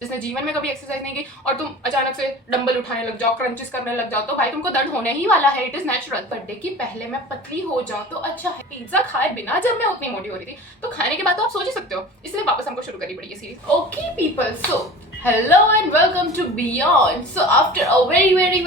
जिसने जीवन में कभी एक्सरसाइज नहीं की और तुम अचानक से डंबल उठाने लग जाओ, क्रंचेस करने लग जाओ, तो भाई तुमको दर्द होने ही वाला है। It is natural. बर्थडे की पहले मैं पतली हो जाऊं तो अच्छा है। पिज्जा खाए बिना जब मैं उतनी मोटी हो रही थी, तो खाने के बाद तो आप सोच ही सकते हो। इसलिए वापस हमको शुरू करनी पड़ी ये series. Okay people, so hello and welcome to beyond. So after a very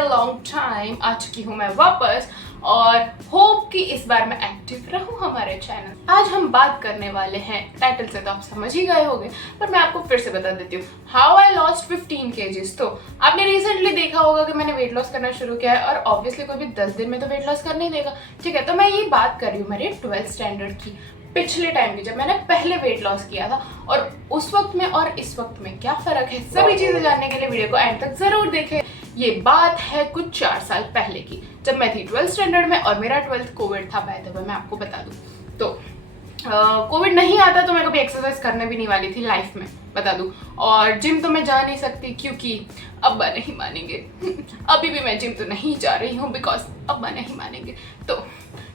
long time आ चुकी हूँ मैं वापस, और होप कि इस बार मैं एक्टिव रहूं हमारे चैनल। आज हम बात करने वाले हैं, टाइटल से तो आप समझ ही गए होंगे, पर मैं आपको फिर से बता देती हूँ, हाउ आई लॉस्ट 15 kgs। तो आपने रिसेंटली देखा होगा कि मैंने वेट लॉस करना शुरू किया है, और ऑब्वियसली कोई भी 10 दिन में तो वेट लॉस कर नहीं देगा, ठीक है। तो मैं ये बात कर रही हूँ मेरे 12th स्टैंडर्ड की, पिछले टाइम की, जब मैंने पहले वेट लॉस किया था, और उस वक्त में और इस वक्त में क्या फर्क है। सभी चीजें जानने के लिए वीडियो को एंड तक जरूर देखें। ये बात है कुछ 4 साल पहले की, जब मैं थी 12th स्टैंडर्ड में, और मेरा 12th कोविड था। बाय द वे मैं आपको बता दूं, तो कोविड नहीं आता तो मैं कभी एक्सरसाइज करने भी नहीं वाली थी लाइफ में, बता दूं। और जिम तो मैं जा नहीं सकती, क्योंकि अब्बा नहीं मानेंगे। अभी भी मैं जिम तो नहीं जा रही हूँ, बिकॉज अब्बा नहीं मानेंगे। तो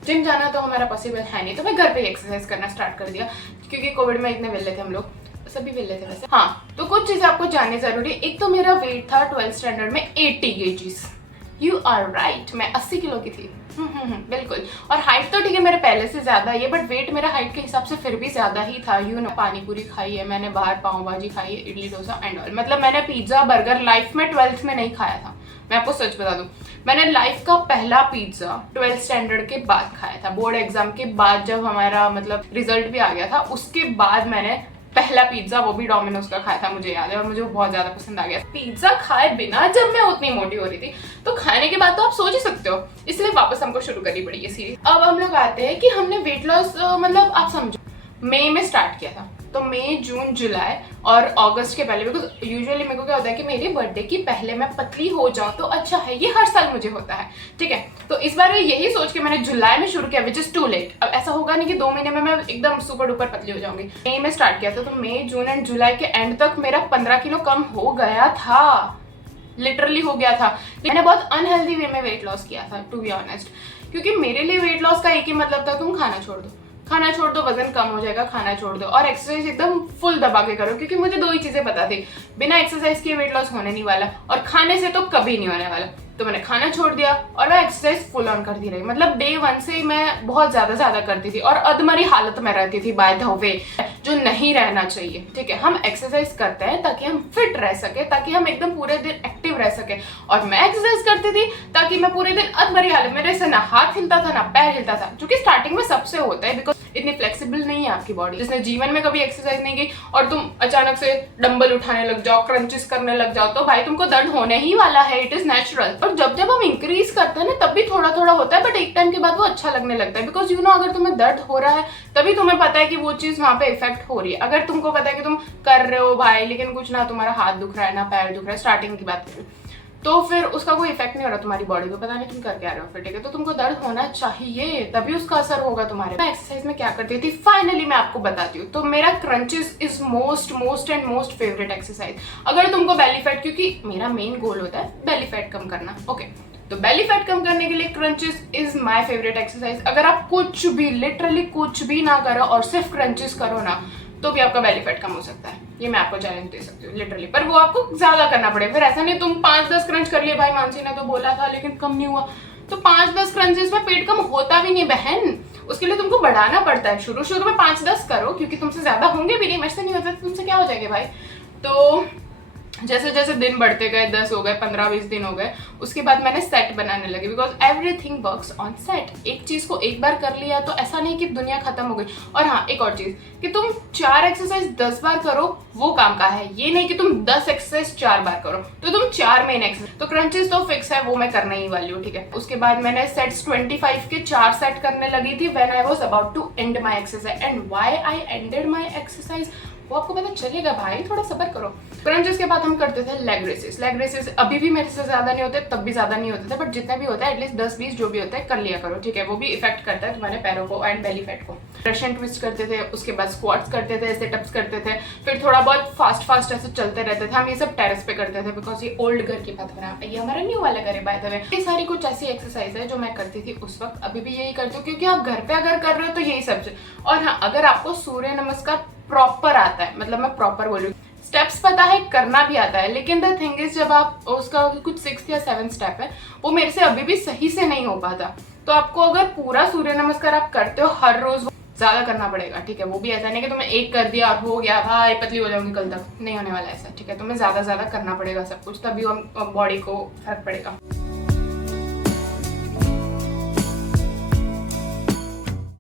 जिम जाना तो हमारा पॉसिबल है नहीं, तो मैं घर पे एक्सरसाइज करना स्टार्ट कर दिया, क्योंकि कोविड में इतने वेले थे हम लोग, सभी वेले थे वैसे। हाँ, तो कुछ चीजें आपको जाननी जरूरी है। एक तो मेरा वेट था 12th स्टैंडर्ड में 80 kgs। यू आर राइट, मैं 80 किलो की थी। बिल्कुल। और हाइट तो ठीक है मेरे पहले से ज्यादा ही है, बट वेट मेरा हाइट के हिसाब से फिर भी ज्यादा ही था। यू नो, पानी पूरी खाई है मैंने, बाहर पाव भाजी खाई है, इडली डोसा एंड ऑल। मतलब मैंने पिज्जा बर्गर लाइफ में 12th में नहीं खाया था। मैं आपको सच बता दूं, मैंने लाइफ का पहला पिज्जा 12th स्टैंडर्ड के बाद खाया था। बोर्ड एग्जाम के बाद, जब हमारा मतलब रिजल्ट भी आ गया था, उसके बाद मैंने पहला पिज्जा, वो भी डोमिनोज का खाया था, मुझे याद है, और मुझे बहुत ज्यादा पसंद आ गया। पिज्जा खाए बिना जब मैं उतनी मोटी हो रही थी, तो खाने के बाद तो आप सोच ही सकते हो। इसलिए वापस हमको शुरू करनी पड़ी ये सीरीज। अब हम लोग आते हैं कि हमने वेट लॉस मतलब आप समझो मई में स्टार्ट किया था, तो मई जून जुलाई और अगस्त के पहले, बिकॉज यूजुअली मेरे को क्या होता है कि मेरे बर्थडे की पहले मैं पतली हो जाऊं तो अच्छा है। ये हर साल मुझे होता है, ठीक है। तो इस बार यही सोच के मैंने जुलाई में शुरू किया, विच इज टू लेट। अब ऐसा होगा नहीं कि 2 महीने में मैं एकदम सुपर डुपर पतली हो जाऊंगी। मई में स्टार्ट किया था, तो मई जून एंड जुलाई के एंड तक मेरा 15 किलो कम हो गया था, लिटरली हो गया था। मैंने बहुत अनहेल्दी वे में वेट लॉस किया था, टू बी ऑनेस्ट, क्योंकि मेरे लिए वेट लॉस का एक ही मतलब था, तुम खाना छोड़ दो, खाना छोड़ दो, वजन कम हो जाएगा, खाना छोड़ दो, और एक्सरसाइज एकदम फुल दबा के करो। क्योंकि मुझे 2 ही चीजें पता थी, बिना एक्सरसाइज किए वेट लॉस होने नहीं वाला, और खाने से तो कभी नहीं होने वाला। तो मैंने खाना छोड़ दिया और मैं एक्सरसाइज फुल ऑन करती रही। मतलब डे 1 से मैं बहुत ज्यादा करती थी, और अधमरी हालत में रहती थी, बाय द वे, जो नहीं रहना चाहिए, ठीक है। हम एक्सरसाइज करते हैं ताकि हम फिट रह सके, ताकि हम एकदम पूरे दिन एक्टिव रह सके, और मैं एक्सरसाइज करती थी ताकि मैं पूरे दिन अधमरी हालत, मेरे से ना हाथ हिलता था ना पैर हिलता था, जो कि स्टार्टिंग में सबसे होता है, बिकॉज इतनी फ्लेक्सिबल नहीं है आपकी बॉडी। जिसने जीवन में कभी एक्सरसाइज नहीं की और तुम अचानक से डंबल उठाने लग जाओ, क्रंचेस करने लग जाओ, तो भाई तुमको दर्द होने ही वाला है। It is natural. और जब जब हम इंक्रीज करते हैं ना, तब भी थोड़ा थोड़ा होता है, बट एक टाइम के बाद वो अच्छा लगने लगता है। बिकॉज यू नो, अगर तुम्हें दर्द हो रहा है तभी तुम्हें पता है कि वो चीज वहां पे इफेक्ट हो रही है। अगर तुमको पता है कि तुम कर रहे हो भाई, लेकिन कुछ ना तुम्हारा हाथ दुख रहा है ना पैर दुख रहा है, स्टार्टिंग की बात करें, तो फिर उसका कोई इफेक्ट नहीं हो रहा तुम्हारी बॉडी पे, पता नहीं तुम कर क्या रहे हो फिर, ठीक है। तो तुमको दर्द होना चाहिए, तभी उसका असर होगा तुम्हारे। मैं एक्सरसाइज में क्या करती थी, फाइनली मैं आपको बताती हूँ। तो मेरा crunches is most favourite exercise. अगर तुमको बेली फैट, क्योंकि मेरा मेन गोल होता है बेली फैट कम करना, ओके, तो बेली फैट कम करने के लिए crunches is my favourite exercise. अगर आप कुछ भी, लिटरली कुछ भी ना करो और सिर्फ क्रंचेस करो ना, तो भी आपका बेली फैट कम हो सकता है। ये मैं आपको चैलेंज दे सकती हूँ लिटरली, पर वो आपको ज्यादा करना पड़ेगा। फिर ऐसा नहीं तुम 5-10 क्रंच कर लिए, भाई मानसी ने तो बोला था लेकिन कम नहीं हुआ, तो 5-10 क्रंचेस में पेट कम होता भी नहीं बहन। उसके लिए तुमको बढ़ाना पड़ता है। शुरू शुरू में 5-10 करो, क्योंकि तुमसे ज्यादा होंगे भी नहीं, मेरे से नहीं होता, तुमसे क्या हो जाएगा भाई। तो जैसे जैसे दिन बढ़ते गए, 10 हो गए, 15-20 दिन हो गए, उसके बाद मैंने सेट बनाने लगी, because everything works on set. एक चीज को एक बार कर लिया तो ऐसा नहीं कि दुनिया खत्म हो गई। और हाँ, एक और चीज कि तुम 4 एक्सरसाइज 10 बार करो, वो काम का है। ये नहीं कि तुम 10 एक्सरसाइज 4 बार करो, तो तुम 4 मेन एक्सरसाइज। तो क्रंचेस तो फिक्स है, वो मैं करने ही वाली हूँ, ठीक है। उसके बाद मैंने सेट्स 25 के 4 सेट करने लगी थी when I was about to end my exercise. And why I ended my exercise, वो आपको पता चलेगा भाई, थोड़ा सब्र करो। क्रंचेस के बाद हम करते थे लेग रेसेस। लेग रेसेस अभी भी मेरे से ज्यादा नहीं होते, तब भी ज्यादा नहीं होते थे, बट जितना भी होता है एटलीस्ट 10-20 जो भी होता है कर लिया करो, ठीक है। वो भी इफेक्ट करता है तुम्हारे पैरों को एंड बेली फैट को। रशियन ट्विस्ट करते थे, उसके बाद स्क्वाट्स करते थे, सिटअप्स करते थे, फिर थोड़ा बहुत फास्ट ऐसे चलते रहते थे। हम ये सब टेरेस पे करते थे, बिकॉज ये ओल्ड घर की बात बना, ये हमारा न्यू वाला घर है बाय द वे। ये सारी कुछ ऐसी एक्सरसाइज है जो मैं करती थी उस वक्त, अभी भी यही करती हूँ, क्योंकि आप घर पे अगर कर रहे हो तो यही सब। और हाँ, अगर आपको सूर्य नमस्कार प्रॉपर आता है, मतलब मैं प्रॉपर बोल रही हूँ, स्टेप्स पता है, करना भी आता है, लेकिन द थिंग इज जब आप उसका कुछ 6th या 7th स्टेप है वो मेरे से अभी भी सही से नहीं हो पाता। तो आपको अगर पूरा सूर्य नमस्कार आप करते हो हर रोज, ज्यादा करना पड़ेगा, ठीक है। वो भी ऐसा नहीं कि तुम्हें एक कर दिया और हो गया भाई पतली हो जाऊंगी कल तक, नहीं होने वाला ऐसा, ठीक है। तुम्हें ज्यादा करना पड़ेगा सब कुछ, तभी बॉडी को फर्क पड़ेगा।